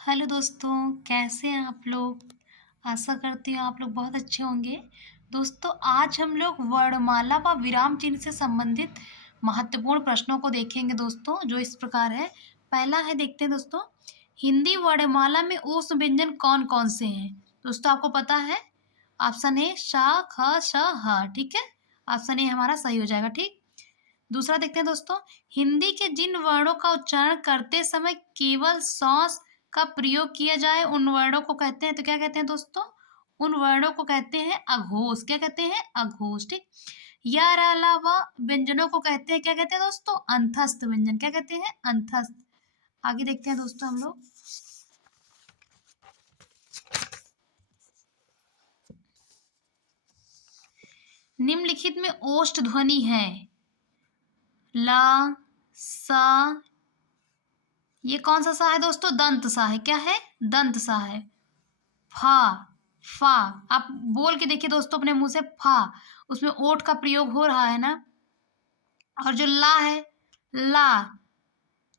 Hello दोस्तों, कैसे हैं आप लोग? आशा करती हूँ आप लोग बहुत अच्छे होंगे। दोस्तों, आज हम लोग वर्णमाला व विराम चिन्ह से संबंधित महत्वपूर्ण प्रश्नों को देखेंगे दोस्तों, जो इस प्रकार है। पहला है, देखते हैं दोस्तों, हिंदी वर्णमाला में ऊष्म व्यंजन कौन-कौन से हैं? दोस्तों, आपको पता है? ऑप्शन ए श, ख, श, ह, ठीक है? ऑप्शन ए हमारा सही हो जाएगा, ठीक? दूसरा देखते हैं दोस्तों, हिंदी के जिन वर्णों का उच्चारण करते समय केवल सॉस का प्रयोग किया जाए उन वर्णों को कहते हैं, तो क्या कहते हैं दोस्तों? उन वर्णों को कहते हैं अघोष। क्या कहते हैं? अघोष, ठीक। या अलावा व्यंजनों को कहते हैं, क्या कहते हैं दोस्तों? अंतस्थ व्यंजन। क्या कहते हैं? अंतस्थ। आगे देखते हैं दोस्तों हम लोग। निम्नलिखित में ओष्ठ ध्वनि है। ला, सा, ये कौन सा सा है दोस्तों? दंत सा है। क्या है? दंत सा है। फा, फा, आप बोल के देखिए दोस्तों अपने मुंह से, फा। उसमें ओठ का प्रयोग हो रहा है ना। और जो ला है, ला,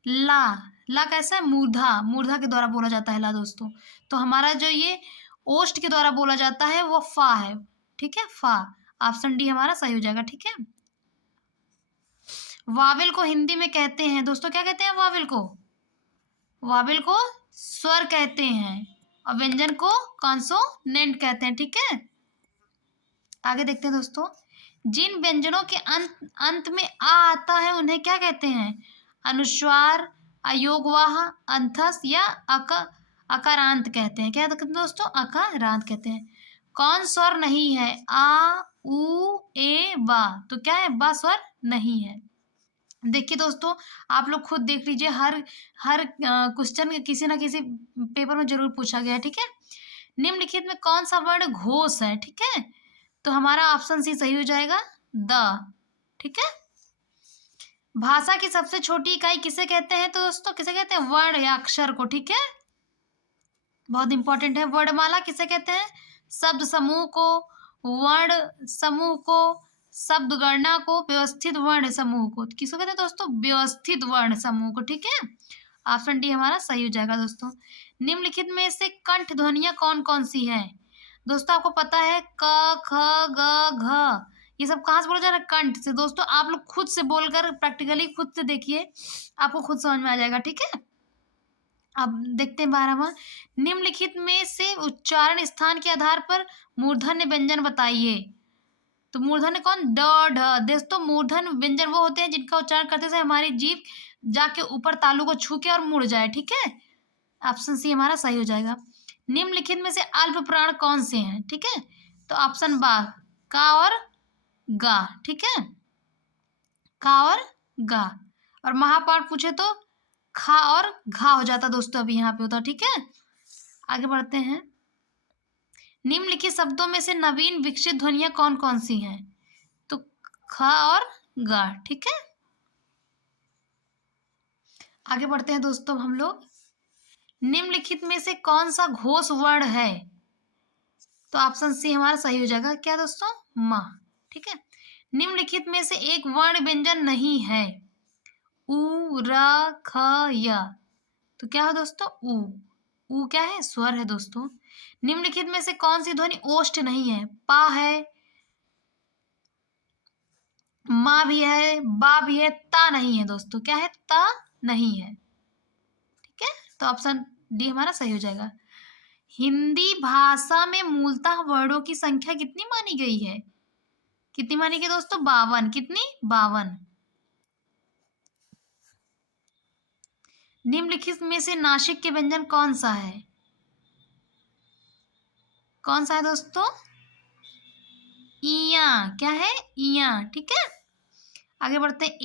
ला, ला कैसा है? मूर्धा, मूर्धा के द्वारा बोला जाता है ला दोस्तों। तो हमारा जो ये ओष्ठ के द्वारा बोला जाता है वो फा है। ठीक है, फा। ऑप्शन डी हमारा सही हो जाएगा, ठीक है। वावेल को हिंदी में कहते हैं दोस्तों, क्या कहते हैं वावेल को? वावेल को स्वर कहते हैं और व्यंजन को कॉन्सोनेंट कहते हैं, ठीक है। आगे देखते हैं दोस्तों, जिन व्यंजनों के अंत अंत में आ आता है उन्हें क्या कहते हैं? अनुस्वार, अयोगवाह, अंतस या अकारांत कहते हैं। क्या कहते हैं दोस्तों? अकारांत कहते हैं। कौन स्वर नहीं है? आ, उ, ए, बा। तो क्या है? बा स्वर नहीं है। देखिए दोस्तों, आप लोग खुद देख लीजिए, हर हर क्वेश्चन किसी ना किसी पेपर में जरूर पूछा गया है, ठीक है। निम्नलिखित में कौन सा वर्ण घोष है? ठीक है, तो हमारा ऑप्शन सी सही हो जाएगा, द। ठीक है। भाषा की सबसे छोटी इकाई किसे कहते हैं? तो दोस्तों किसे कहते हैं? वर्ण या अक्षर को, ठीक है। बहुत इंपॉर्टेंट है। वर्णमाला किसे कहते हैं? शब्द समूह को, वर्ण समूह को, शब्द गणना को, व्यवस्थित वर्ण समूह को। किसको कहते हैं दोस्तों? व्यवस्थित वर्ण समूह को, ठीक है। ऑप्शन डी हमारा सही हो जाएगा दोस्तों। निम्नलिखित में से कंठ ध्वनियां कौन कौन सी हैं? दोस्तों आपको पता है, क, ख, ग, घ, ये सब कहाँ से बोला जा रहा है? कंठ से। दोस्तों आप लोग खुद से बोलकर प्रैक्टिकली खुद से देखिए, आपको खुद समझ में आ जाएगा, ठीक है। अब देखते हैं 12वां, निम्नलिखित में से उच्चारण स्थान के आधार पर मूर्धन्य व्यंजन बताइए। तो मूर्धन्य कौन? ड, ढ। दोस्तों मूर्धन्य व्यंजन वो होते हैं जिनका उच्चारण करते समय हमारी जीभ जाके ऊपर तालू को छू के और मुड़ जाए, ठीक है। ऑप्शन सी हमारा सही हो जाएगा। निम्नलिखित में से अल्प प्राण कौन से हैं? ठीक है, तो ऑप्शन बा, का और गा, ठीक है। का और गा। और महापाठ पूछे तो खा और घा हो जाता दोस्तों, अभी यहाँ पे होता, ठीक है। आगे बढ़ते हैं। निम्नलिखित शब्दों में से नवीन विकसित ध्वनियां कौन कौन सी हैं? तो ख और ग, ठीक है। आगे बढ़ते हैं दोस्तों हम लोग। निम्नलिखित में से कौन सा घोष वर्ण है? तो ऑप्शन सी हमारा सही हो जाएगा, क्या दोस्तों? माँ, ठीक है। निम्नलिखित में से एक वर्ण व्यंजन नहीं है। उ, र, ख, य। तो क्या है दोस्तों? उ। उ क्या है? स्वर है दोस्तों। निम्नलिखित में से कौन सी ध्वनि ओष्ठ नहीं है? पा है, माँ भी है, बा भी है, ता नहीं है दोस्तों। क्या है? ता नहीं है, ठीक है। तो ऑप्शन डी हमारा सही हो जाएगा। हिंदी भाषा में मूलतः वर्णों की संख्या कितनी मानी गई है? कितनी मानी गई दोस्तों? 52। कितनी? 52। निम्नलिखित में से नासिक के व्यंजन कौन सा है? कौन सा है दोस्तों? इया। क्या है? इया, ठीक है। आगे बढ़ते हैं।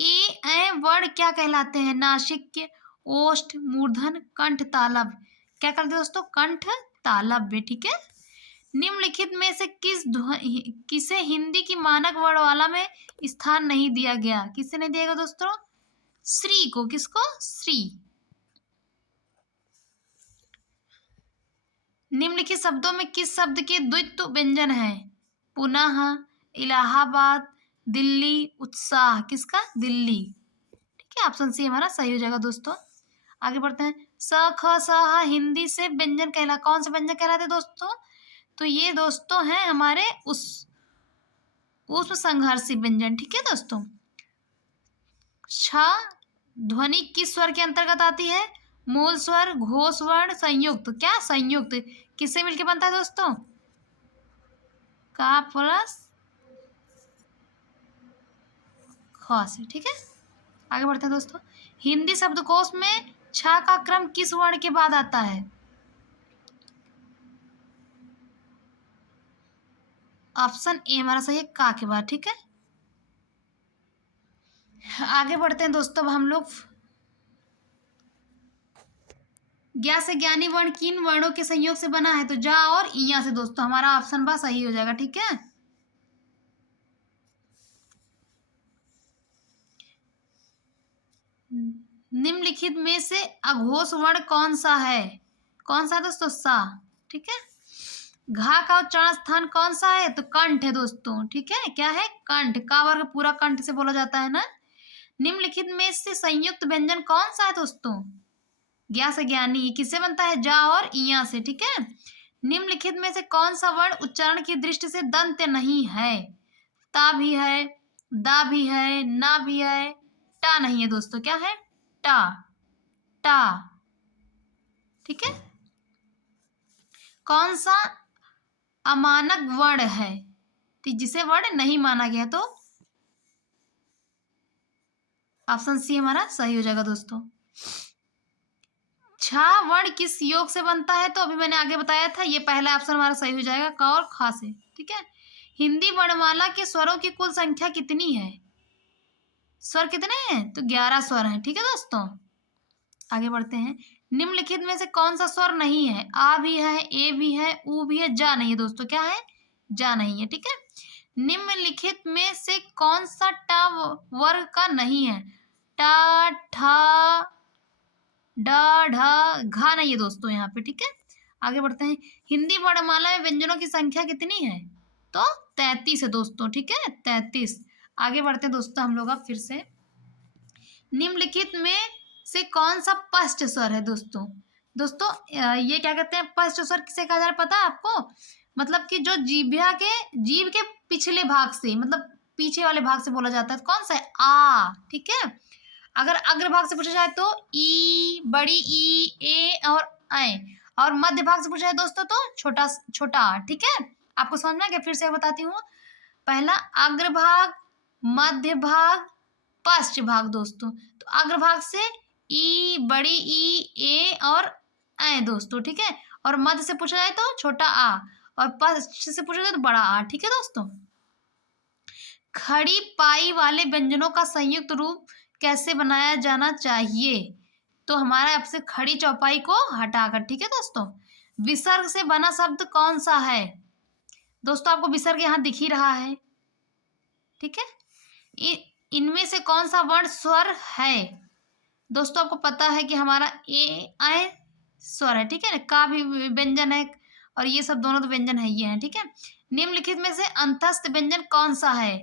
ए वर्ण क्या कहलाते हैं? नासिक, ओष्ठ, मूर्धन, कंठ, तालव्य। क्या करते हैं दोस्तों? कंठ तालव्य, ठीक है। निम्नलिखित में से किसे हिंदी की मानक वर्णमाला में स्थान नहीं दिया गया? किसे नहीं दिया गया दोस्तों? श्री को। किसको? श्री। निम्नलिखित शब्दों में किस शब्द के द्वित्व व्यंजन है? पुनः, इलाहाबाद, दिल्ली, उत्साह। किसका? दिल्ली, ठीक है। ऑप्शन सी हमारा सही हो जाएगा दोस्तों। आगे बढ़ते हैं। स ख स ह हिंदी से व्यंजन कौन से व्यंजन कहलाते हैं दोस्तों? तो ये दोस्तों हैं हमारे उस संघर्षी व्यंजन, ठीक है दोस्तों। छ ध्वनि किस स्वर के अंतर्गत आती है? मूल स्वर, घोष वर्ण, संयुक्त। क्या संयुक्त? किससे मिलके बनता है दोस्तों? का प्लस ख से, ठीक है। आगे बढ़ते हैं दोस्तों। हिंदी शब्दकोश में छ का क्रम किस वर्ण के बाद आता है? ऑप्शन ए हमारा सही है, का के बाद, ठीक है। आगे बढ़ते हैं दोस्तों। अब हम लोग ज्ञा से ज्ञानी वर्ण किन वर्णों के संयोग से बना है? तो जा और इया से दोस्तों। हमारा ऑप्शन बा सही हो जाएगा, ठीक है। निम्नलिखित में से अघोष वर्ण कौन सा है? कौन सा दोस्तों? सा, ठीक है। घा का उच्चारण स्थान कौन सा है? तो कंठ है दोस्तों, ठीक है। क्या है? कंठ। का वर्ग पूरा कंठ से बोला जाता है ना। निम्नलिखित में से संयुक्त व्यंजन कौन सा है दोस्तों? ज्ञा से ज्ञानी। ये किससे बनता है? जा और इया से, ठीक है। निम्नलिखित में से कौन सा वर्ण उच्चारण की दृष्टि से दंत नहीं है? ता भी है, दा भी है, ना भी है, टा नहीं है दोस्तों। क्या है? टा, टा, ठीक है। कौन सा अमानक वर्ण है जिसे वर्ण नहीं माना गया? तो ऑप्शन सी हमारा सही हो जाएगा दोस्तों। छा वर्ण किस योग से बनता है? तो अभी मैंने आगे बताया था, ये पहला ऑप्शन हमारा सही हो जाएगा, क और ख से, ठीक है। हिंदी वर्णमाला के स्वरों की कुल संख्या कितनी है? स्वर कितने हैं? तो 11 स्वर हैं, ठीक है दोस्तों। आगे बढ़ते हैं। निम्नलिखित में से कौन सा स्वर नहीं है? आ भी है, ए भी है, ऊ भी है, जा नहीं है दोस्तों। क्या है? जा नहीं है, ठीक है। निम्नलिखित में से कौन सा टा वर्ग का नहीं है? टा, ठा, डा, ढा, घा नहीं है दोस्तों यहाँ पे, ठीक है। आगे बढ़ते हैं। हिंदी वर्णमाला में व्यंजनों की संख्या कितनी है? तो 33 है दोस्तों, ठीक है, 33। आगे बढ़ते हैं दोस्तों हम लोग अब फिर से। निम्नलिखित में से कौन सा पष्ट स्वर है दोस्तों? दोस्तों ये क्या कहते हैं? पष्ट स्वर किसे कहा जा रहा है पता है आपको? मतलब कि जो जीभ के पिछले भाग से, मतलब पीछे वाले भाग से बोला जाता है। कौन सा है? आ, ठीक है। अगर अग्र भाग से पूछा जाए तो ई, बड़ी ई, ए और ऐ। और मध्य भाग से पूछा जाए दोस्तों तो छोटा छोटा आ, ठीक है। आपको समझ में आ गया? फिर से बताती हूँ। पहला अग्र भाग, मध्य भाग, पश्च भाग दोस्तों। तो अग्र भाग से ई, बड़ी ई, ए और ऐ दोस्तों, ठीक है। और मध्य से पूछा जाए तो छोटा आ, और पश्च से पूछा जाए तो बड़ा आ, ठीक है दोस्तों। खड़ी पाई वाले व्यंजनों का संयुक्त रूप कैसे बनाया जाना चाहिए? तो हमारा आपसे खड़ी चौपाई को हटाकर, ठीक है दोस्तों। विसर्ग से बना शब्द कौन सा है? दोस्तों आपको विसर्ग यहाँ दिख ही रहा है, ठीक है। इनमें से कौन सा वर्ण स्वर है? दोस्तों आपको पता है कि हमारा ए आय स्वर है, ठीक है। का भी व्यंजन है, और ये सब दोनों तो व्यंजन है, ये है, ठीक है। निम्नलिखित में से अंतस्थ व्यंजन कौन सा है?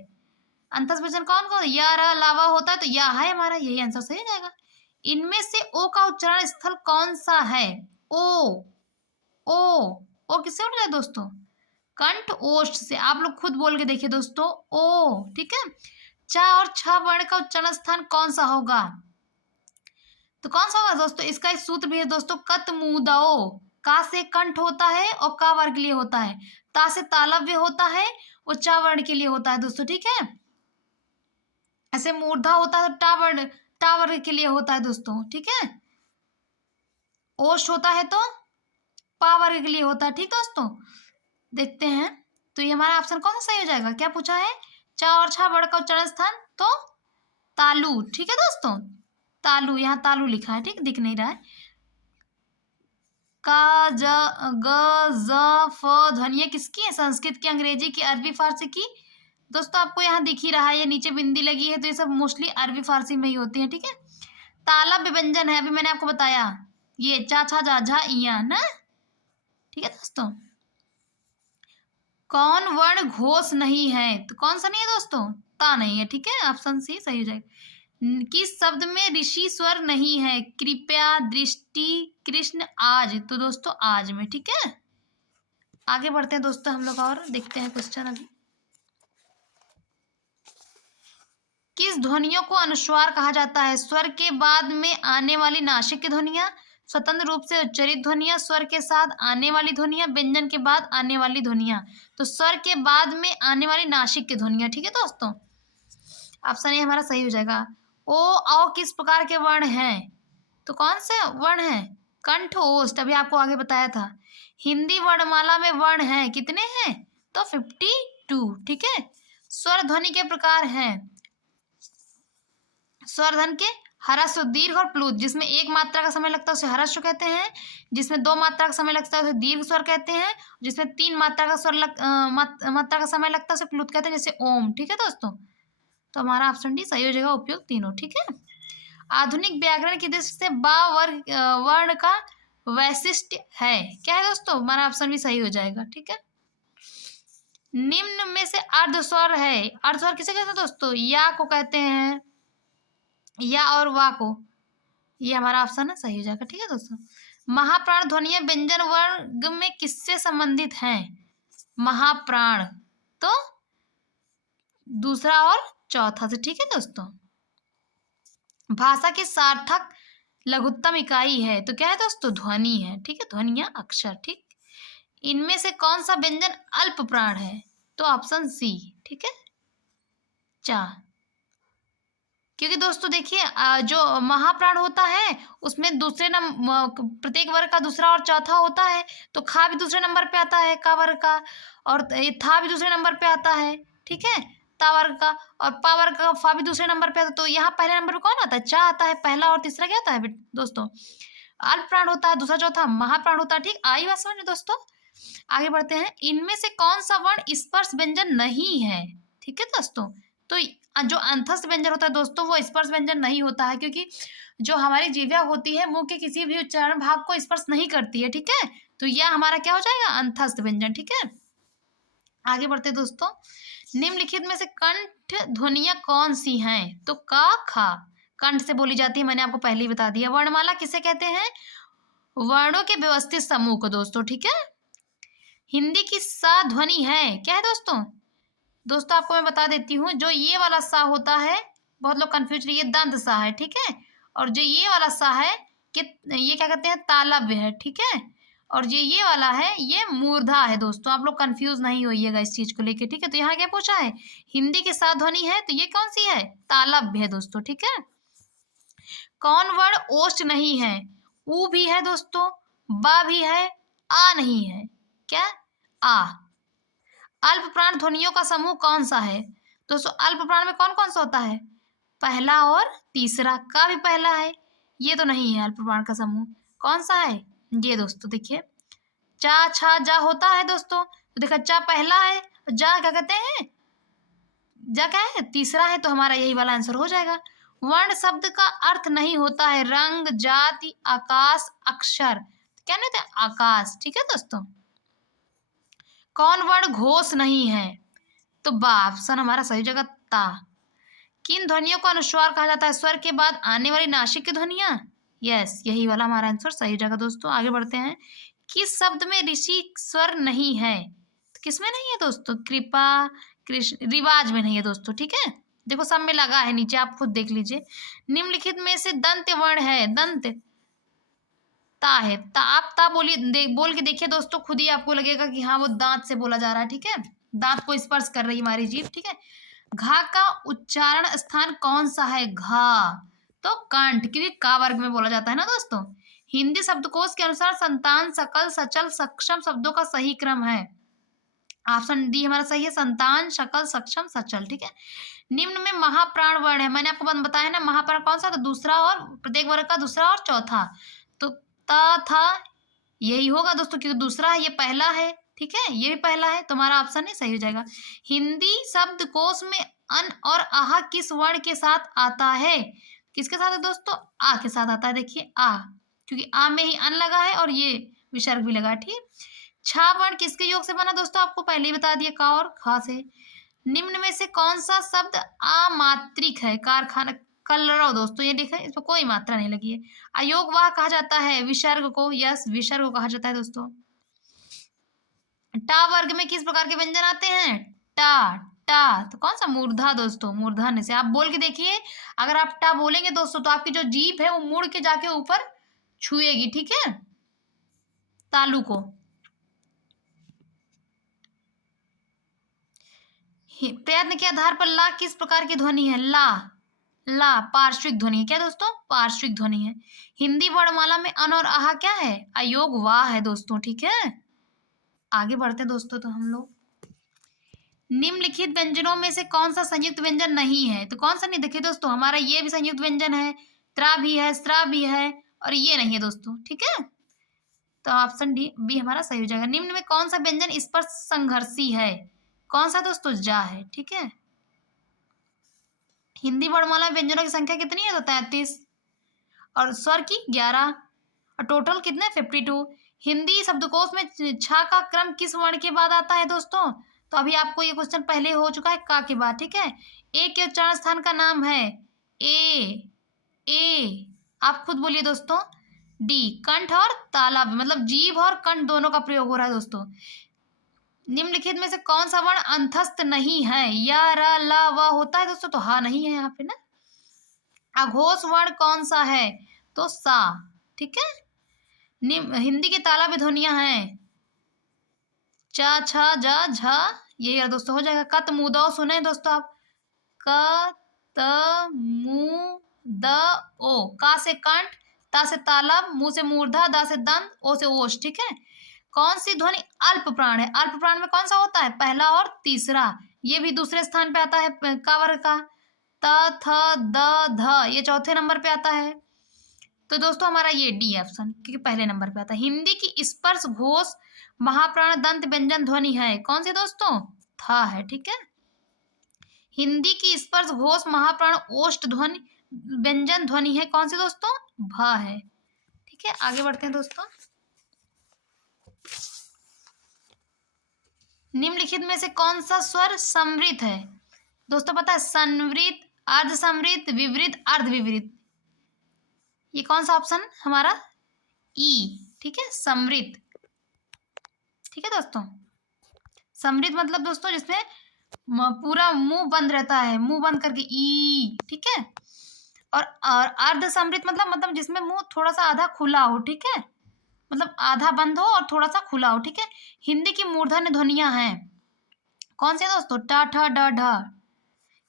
अंतस्थ व्यंजन कौन कौन? या, रा, लावा होता है तो या है हमारा, यही आंसर सही हो जाएगा। इनमें से ओ का उच्चारण स्थल कौन सा है? ओ, ओ किससे उठ जाए दोस्तों? कंठ ओष्ठ से। आप लोग खुद बोल के देखिए दोस्तों, ओ, ठीक है। चा और छ वर्ण का उच्चारण स्थान कौन सा होगा? तो कौन सा होगा दोस्तों? इसका एक सूत्र भी है दोस्तों, कत मुदओ। का से कंठ होता है और का वर्ग के लिए होता है। ता से तालव्य होता है और चा वर्ण के लिए होता है दोस्तों, ठीक है। ऐसे मूर्धा होता है तो टा वर्ग के लिए होता है दोस्तों, ठीक है। ओष्ठ होता है तो पा वर्ग के लिए होता है, ठीक दोस्तों। देखते हैं तो ये हमारा ऑप्शन कौन सा सही हो जाएगा? क्या पूछा है? चा और छा वर्ण का उच्चारण स्थान तो तालु, ठीक है दोस्तों। तालु, यहाँ तालु लिखा है, ठीक, दिख नहीं रहा है। का, ज, ग, ज, फ ध्वनियाँ किसकी है? संस्कृत की, अंग्रेजी की, अरबी फारसी की। दोस्तों आपको यहाँ दिख ही रहा है, ये नीचे बिंदी लगी है, तो ये सब मोस्टली अरबी फारसी में ही होती है, ठीक है। तालव्य व्यंजन है, अभी मैंने आपको बताया, ये चा, छा, जा, झा, इया ना, ठीक है दोस्तों। कौन वर्ण घोष नहीं है? तो कौन सा नहीं है दोस्तों? ता नहीं है, ठीक है। ऑप्शन सी सही हो जाएगा। किस शब्द में ऋषि स्वर नहीं है? कृपया, दृष्टि, कृष्ण, आज। तो दोस्तों आज में, ठीक है। आगे बढ़ते हैं दोस्तों हम लोग और देखते हैं क्वेश्चन अभी। किस ध्वनियों को अनुस्वार कहा जाता है? स्वर के बाद में आने वाली नासिक की ध्वनियां, स्वतंत्र रूप से उच्चरित ध्वनियां, स्वर के साथ आने वाली ध्वनियां, व्यंजन के बाद आने वाली ध्वनियां। तो स्वर के बाद में आने वाली नासिक की ध्वनियां, ठीक है दोस्तों। ऑप्शन ए हमारा सही हो जाएगा। ओ औ किस प्रकार के वर्ण हैं? तो कौन से वर्ण हैं? कंठ, ओष्ठ, अभी आपको आगे बताया था। हिंदी वर्णमाला में वर्ण हैं कितने हैं? तो 52, ठीक है। स्वर ध्वनि के प्रकार हैं स्वरधन के ह्रस्व, दीर्घ और प्लुत। जिसमें एक मात्रा का समय लगता है उसे ह्रस्व कहते हैं, जिसमें 2 मात्रा का समय लगता है उसे दीर्घ स्वर कहते हैं, जिसमें 3 मात्रा का मात्रा का समय लगता है उसे प्लुत कहते हैं, जैसे ओम, ठीक है दोस्तों। तो हमारा ऑप्शन डी सही हो जाएगा, उपयुक्त तीनों, ठीक है। आधुनिक व्याकरण की दृष्टि से बा वर्ग वर्ण का वैशिष्ट्य है, क्या है दोस्तों? हमारा ऑप्शन भी सही हो जाएगा, ठीक है। निम्न में से अर्ध स्वर है, अर्ध स्वर किसे कहते हैं दोस्तों? या को कहते हैं, या और वा को। ये हमारा ऑप्शन है, सही हो जाएगा, ठीक है दोस्तों। महाप्राण ध्वनियां व्यंजन वर्ग में किससे संबंधित हैं? महाप्राण तो दूसरा और चौथा से, ठीक है दोस्तों। भाषा की सार्थक लघुत्तम इकाई है, तो क्या है दोस्तों? ध्वनि है, ठीक है, ध्वनिया अक्षर, ठीक। इनमें से कौन सा व्यंजन अल्प प्राण है? तो ऑप्शन सी, ठीक है, चा। क्योंकि दोस्तों देखिए जो महाप्राण होता है उसमें दूसरे प्रत्येक वर्ग का दूसरा और चौथा होता है, तो खा भी दूसरे नंबर पे आता है का वर्ग का, और ये था भी दूसरे नंबर पे आता है, ठीक है, ता वर्ग का, और पा वर्ग का फा भी दूसरे नंबर पे आता है। तो यहाँ पहले नंबर पे कौन आता है? चा आता है पहला, और तीसरा क्या आता है दोस्तों? अल्प प्राण होता है, दूसरा चौथा महाप्राण होता है, ठीक। आई बात समझ दोस्तों। आगे बढ़ते हैं। इनमें से कौन सा वर्ण स्पर्श व्यंजन नहीं है? ठीक है दोस्तों, तो जो अंतस्थ व्यंजन होता है दोस्तों वो स्पर्श व्यंजन नहीं होता है, क्योंकि जो हमारी जीवा होती है मुंह के किसी भी उच्चारण भाग को स्पर्श नहीं करती है, ठीक है। तो यह हमारा क्या हो जाएगा? अंतस्थ व्यंजन, ठीक है। आगे बढ़ते दोस्तों। निम्नलिखित में से कंठ ध्वनियां कौन सी हैं? तो का, खा कंठ से बोली जाती है, मैंने आपको पहले ही बता दिया। वर्णमाला किसे कहते हैं? वर्णों के व्यवस्थित समूह को दोस्तों, ठीक है। हिंदी की सा ध्वनि है, क्या है दोस्तों? दोस्तों आपको मैं बता देती हूँ, जो ये वाला सा होता है, बहुत लोग कंफ्यूज रहिए, दंत सा है, ठीक है। और जो ये वाला सा है कि ये क्या कहते हैं? तालव्य है, ठीक है। और जो ये वाला है ये मूर्धा है दोस्तों, आप लोग कंफ्यूज नहीं होइएगा इस चीज को लेके, ठीक है। तो यहाँ क्या पूछा है? हिंदी की सा ध्वनि है, तो ये कौन सी है? तालव्य है दोस्तों, ठीक है। कौन वर्ण ओष्ठ नहीं है? ऊ भी है दोस्तों, बा भी है, आ नहीं है, क्या? आ। अल्प प्राण ध्वनियों का समूह कौन सा है? दोस्तों अल्प प्राण में कौन कौन सा होता है? पहला और तीसरा, का भी पहला है, ये तो नहीं है अल्प प्राण का समूह। कौन सा है? ये दोस्तों देखिए, चा, छा, जा होता है दोस्तों, तो देखा चा पहला है, जा क्या कहते हैं? जा क्या है? तीसरा है, तो हमारा यही वाला आंसर हो जाएगा। वर्ण शब्द का अर्थ नहीं होता है रंग, जाति, आकाश, अक्षर, क्या नहीं होता? आकाश, ठीक है दोस्तों। कौन वर्ण घोष नहीं है? तो बा ऑप्शन हमारा सही जगह, ता। किन ध्वनियों को अनुस्वार कहा जाता है? स्वर के बाद आने वाली नासिक की ध्वनियां, यस, यही वाला हमारा आंसर सही जगह दोस्तों। आगे बढ़ते हैं। किस शब्द में ऋषि स्वर नहीं है? तो किसमें नहीं है दोस्तों? कृपा, कृष्ण, रिवाज में नहीं है दोस्तों, ठीक है। देखो सब में लगा है नीचे, आप खुद देख लीजिए। निम्नलिखित में से दंत वर्ण है, दंत ता है, ता, आप ता बोलिए, बोल के देखिए दोस्तों, खुद ही आपको लगेगा कि हाँ वो दांत से बोला जा रहा है, ठीक है, दांत को स्पर्श कर रही है हमारी जीभ, ठीक है। घा का उच्चारण स्थान कौन सा है? घा तो कंठ, क्योंकि का वर्ग में बोला जाता है ना दोस्तों। हिंदी शब्दकोश के अनुसार संतान, सकल, सचल, सक्षम शब्दों का सही क्रम है। ऑप्शन डी हमारा सही है, संतान, शकल, सक्षम, सचल, ठीक है। निम्न में महाप्राण वर्ण है, मैंने आपको बताया ना महाप्राण कौन सा? तो दूसरा, और प्रत्येक वर्ग का दूसरा और चौथा, तो ता, था, यही होगा दोस्तों, क्योंकि दूसरा है, ये पहला है, ठीक है, ये भी पहला है, तो हमारा ऑप्शन नहीं सही हो जाएगा। हिंदी शब्दकोश में अन और आह किस वर्ण के साथ आता है? किसके साथ है दोस्तों? आ के साथ आता है, देखिए आ, क्योंकि आ में ही अन लगा है और ये विसर्ग भी लगा है, ठीक। छा वर्ण किसके योग से बना दोस्तों? आपको पहले ही बता दिया, का और खा से। निम्न में से कौन सा शब्द आमात्रिक है? कारखाना, कलरव दोस्तों, ये देखें इसमें कोई मात्रा नहीं लगी है। अयोग वाह कहा जाता है विसर्ग को, यस विसर्ग को कहा जाता है दोस्तों। टा वर्ग में किस प्रकार के व्यंजन आते हैं? टा, टा तो कौन सा? मूर्धा दोस्तों, मूर्धन्य से। आप बोल के देखिए, अगर आप टा बोलेंगे दोस्तों तो आपकी जो जीभ है वो मुड़ के जाके ऊपर छुएगी, ठीक है, तालू को। प्रयत्न के आधार पर ला किस प्रकार की ध्वनि है? ला, ला पार्श्विक ध्वनि है। क्या दोस्तों? पार्श्विक ध्वनि है। हिंदी वर्णमाला में अन और आहा क्या है? अयोग वाह है दोस्तों, ठीक है। आगे बढ़ते हैं दोस्तों, तो हम लोग निम्नलिखित व्यंजनों में से कौन सा संयुक्त व्यंजन नहीं है? तो कौन सा नहीं? देखिए दोस्तों, हमारा ये भी संयुक्त व्यंजन है, त्रा भी है, स्रा भी है, और ये नहीं है दोस्तों, ठीक है। तो ऑप्शन डी बी हमारा सही हो जाएगा। निम्न में कौन सा व्यंजन स्पर्श संघर्षी है? कौन सा दोस्तों? जा है, ठीक है। हिंदी वर्णमाला में व्यंजनों की संख्या कितनी है? तो 33, और स्वर की 11, और टोटल कितने? 52। हिंदी शब्दकोश में छा का क्रम किस वर्ण के बाद आता है दोस्तों? तो अभी आपको ये क्वेश्चन पहले हो चुका है, का के बाद, ठीक है। ए के उच्चारण स्थान का नाम है ए, ए आप खुद बोलिए दोस्तों। डी कंठ और तालाब, मतलब जीभ और कंठ दोनों का प्रयोग हो रहा है दोस्तों। निम्नलिखित में से कौन सा वर्ण अंतस्थ नहीं है? या र ला व होता है दोस्तों, तो हा नहीं है यहाँ पे ना। अघोष वर्ण कौन सा है? तो सा, ठीक है। हिंदी की तालाबी ध्वनियां हैं चा, छा, जा, झा, यही यार दोस्तों हो जाएगा। कत मु दो सुने दोस्तों आप, क त मु द ओ, का से कंठ, ता से तालब, मु से मूर्धा, दा से दंत, ओ से ओष्ठ, ठीक है। कौन सी ध्वनि अल्प प्राण है? अल्प प्राण में कौन सा होता है? पहला और तीसरा। ये भी दूसरे स्थान पे आता है का वर्ग का। त थ द ध ये चौथे नंबर पे आता है। तो दोस्तों हमारा ये डी ऑप्शन, क्योंकि पहले नंबर पे आता है। हिंदी की स्पर्श घोष महाप्राण दंत व्यंजन ध्वनि है, कौन सी दोस्तों? था है, ठीक है। हिंदी की स्पर्श घोष महाप्राण ओष्ठ ध्वनि व्यंजन ध्वनि है, कौन सी दोस्तों? भा है, ठीक है। आगे बढ़ते हैं दोस्तों। निम्नलिखित में से कौन सा स्वर समृत है? दोस्तों पता है, संवृत, अर्ध समृत, विवृत, अर्ध विवृत। ये कौन सा ऑप्शन हमारा? ई, ठीक है, समृत, ठीक है दोस्तों। समृत मतलब दोस्तों जिसमें पूरा मुंह बंद रहता है, मुंह बंद करके ई, ठीक है। और अर्ध समृत मतलब जिसमें मुंह थोड़ा सा आधा खुला हो, ठीक है, मतलब आधा बंद हो और थोड़ा सा खुला हो, ठीक है। हिंदी की मूर्धन्य ध्वनियां हैं, कौन से दोस्तों? टा, ठा, डा, ढा।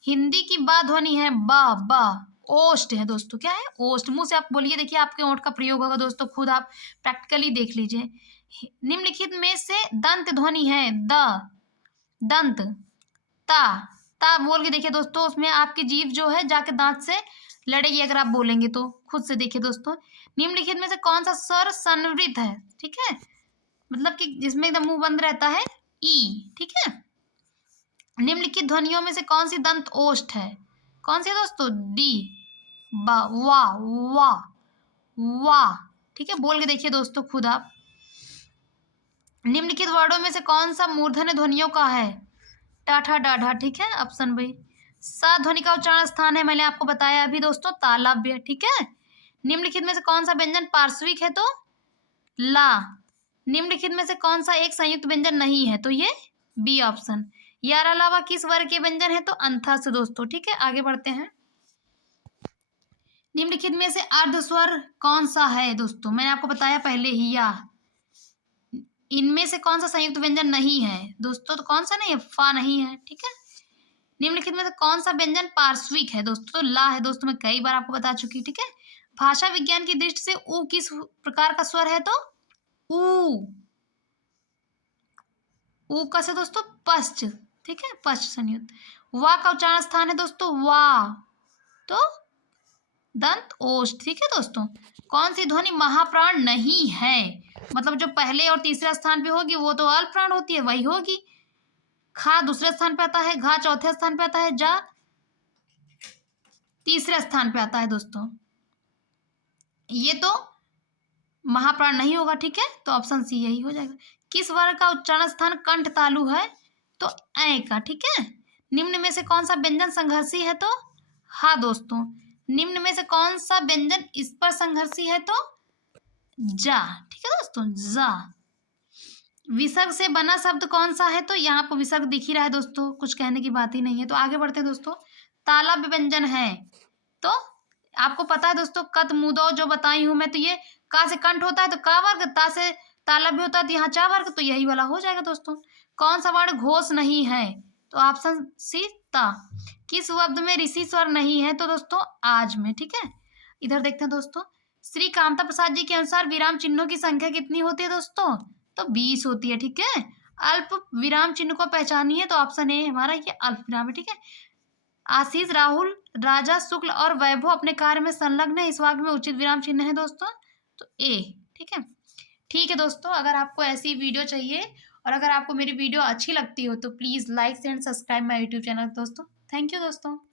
हिंदी की बा ध्वनि है बा, बा। ओष्ठ है दोस्तों, क्या है? ओष्ठ। मुंह से आप बोलिए, देखिए आपके ओंठ का प्रयोग होगा दोस्तों, खुद आप प्रैक्टिकली देख लीजिए। निम्नलिखित में से दंत ध्वनि है द, दंत, ता, ता बोल के देखिए दोस्तों, उसमें आपकी जीभ जो है जाके दांत से लड़ेगी अगर आप बोलेंगे तो, खुद से देखिए दोस्तों। निम्नलिखित में से कौन सा स्वर संवृत है? ठीक है, मतलब कि जिसमें एकदम मुंह बंद रहता है, ई, ठीक है। निम्नलिखित ध्वनियों में से कौन सी दंत ओष्ठ है? कौन सी दोस्तों? डी, बा, वा, वा, वा, ठीक है। बोल के देखिए दोस्तों खुद आप। निम्नलिखित वर्णों में से कौन सा मूर्धन्य ध्वनियों का है? टाठा, डाढ़ा, ठीक है, ऑप्शन बी। सा ध्वनि का उच्चारण स्थान है, मैंने आपको बताया अभी दोस्तों, तालव्य, ठीक है। निम्नलिखित में से कौन सा व्यंजन पार्श्विक है? तो ला। निम्नलिखित में से कौन सा एक संयुक्त व्यंजन नहीं है? तो ये बी ऑप्शन। यार अलावा किस वर्ग के व्यंजन है? तो अंतस्थ दोस्तों, ठीक है। आगे बढ़ते हैं। निम्नलिखित में से अर्ध स्वर कौन सा है दोस्तों? मैंने आपको बताया पहले ही, या इनमें से कौन सा संयुक्त व्यंजन नहीं है दोस्तों? तो कौन सा नहीं है? फा नहीं है, ठीक है। निम्नलिखित में से कौन सा व्यंजन पार्श्विक है दोस्तों? तो ला है दोस्तों, मैं कई बार आपको बता चुकी, ठीक है। भाषा विज्ञान की दृष्टि से ऊ किस प्रकार का स्वर है? तो ऊ, ऊ का से दोस्तों पश्च, ठीक है, पश्च संयुक्त। वा का उच्चारण स्थान है दोस्तों वा, तो दंत ओष्ठ, ठीक है दोस्तों। कौन सी ध्वनि महाप्राण नहीं है? मतलब जो पहले और तीसरे स्थान पे होगी वो तो अल्प प्राण होती है, वही होगी। खा दूसरे स्थान पे आता है, घा चौथे स्थान पे आता है, जा तीसरे स्थान पे आता है दोस्तों। ये तो महाप्राण नहीं होगा, ठीक है, तो ऑप्शन सी यही हो जाएगा। किस वर्ग का उच्चारण स्थान कंठ तालु है? तो ऐ का, ठीक है। निम्न में से कौन सा व्यंजन संघर्षी है? तो हा दोस्तों। निम्न में से कौन सा व्यंजन इस पर संघर्षी है? तो जा। ठीक है दोस्तों, जा। विसर्ग से बना शब्द कौन सा है? तो यहाँ पर विसर्ग दिख ही रहा है दोस्तों, कुछ कहने की बात ही नहीं है। तो आगे बढ़ते हैं दोस्तों। तालव्य व्यंजन है तो आपको पता है दोस्तों, कत मुदौ जो बताई हूं मैं, तो ये का से कंठ होता है तो का वर्ग, ता से तालव्य होता है तो यहाँ चा वर्ग, तो यही वाला हो जाएगा दोस्तों। कौन सा वर्ण घोष नहीं है? तो ऑप्शन सी ता। किस शब्द में ऋषि स्वर नहीं है? तो दोस्तों आज में। ठीक है, इधर देखते हैं दोस्तों। श्री कामता प्रसाद जी के अनुसार विराम चिन्हों की संख्या कितनी होती है दोस्तों? तो 20 होती है। ठीक है, अल्प विराम चिन्ह को पहचानिए, तो ऑप्शन ए हमारा ये अल्प विराम है। ठीक है, आशीष, राहुल, राजा, शुक्ल और वैभव अपने कार्य में संलग्न है, इस वाक्य में उचित विराम चिन्ह है दोस्तों, तो ए। ठीक है, ठीक है दोस्तों, अगर आपको ऐसी वीडियो चाहिए और अगर आपको मेरी वीडियो अच्छी लगती हो तो please like and subscribe my YouTube channel दोस्तों। थैंक यू दोस्तों।